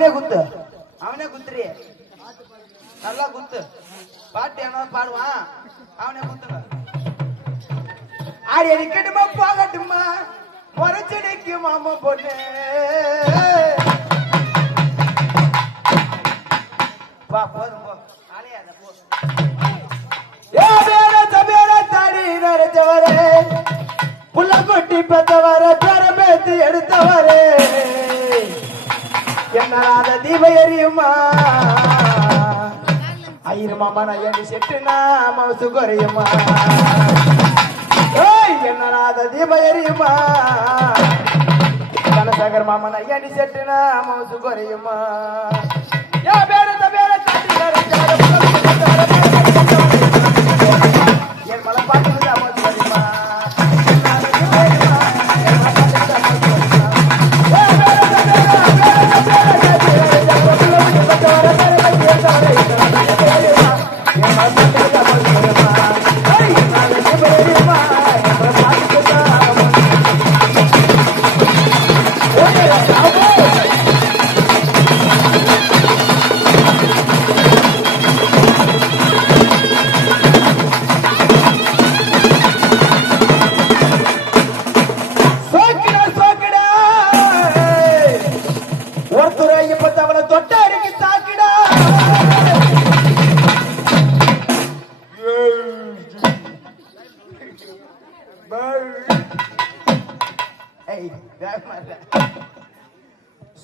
அவனே குத்து அவனே குத்துறிய நல்லா குத்து பாட்டு என்ன பாடுவான் அவனே குத்துங்க ஆடி அடிக்கட்டுமா போகட்டுமா முறைச்சடிக்கு மாமா பொண்ணு வா போதும் போ அலையாத போ ஏ வேற தபேர தாடி நரச்சவரே புள்ள கொட்டி பெத்தவர பெருமேத்து எடுத்தவரே என்னாத தீப எரியுமா ஐயருமாமா நான் எண்ணி செட்டுனா மவுசு குறையுமா என்னாத தீப எரியுமா கனசேகர் மாமா நான் எண்ணி செட்டுனா மவுசு குறையுமா என் மலை பாட்டு மவுசு குறையுமா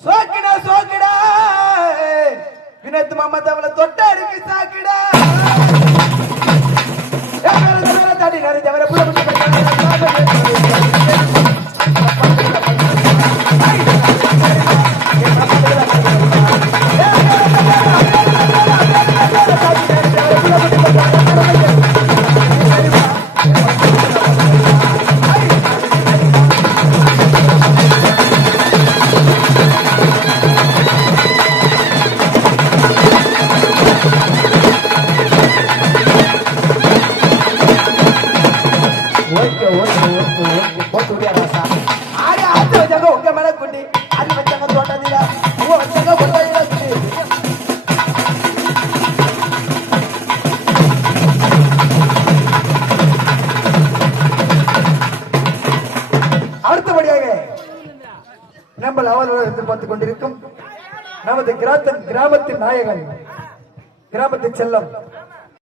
சோக்கிடா சோக்கிடா வினத்து மாமா தவளை தொட்டா இருக்கு சாக்கிடா தாடி நிறைய தவிர நம்ம அவர்கள் எதிர்பார்த்துக் கொண்டிருக்கும் நமது கிராமத்தின் நாயகன் கிராமத்தின் செல்லம்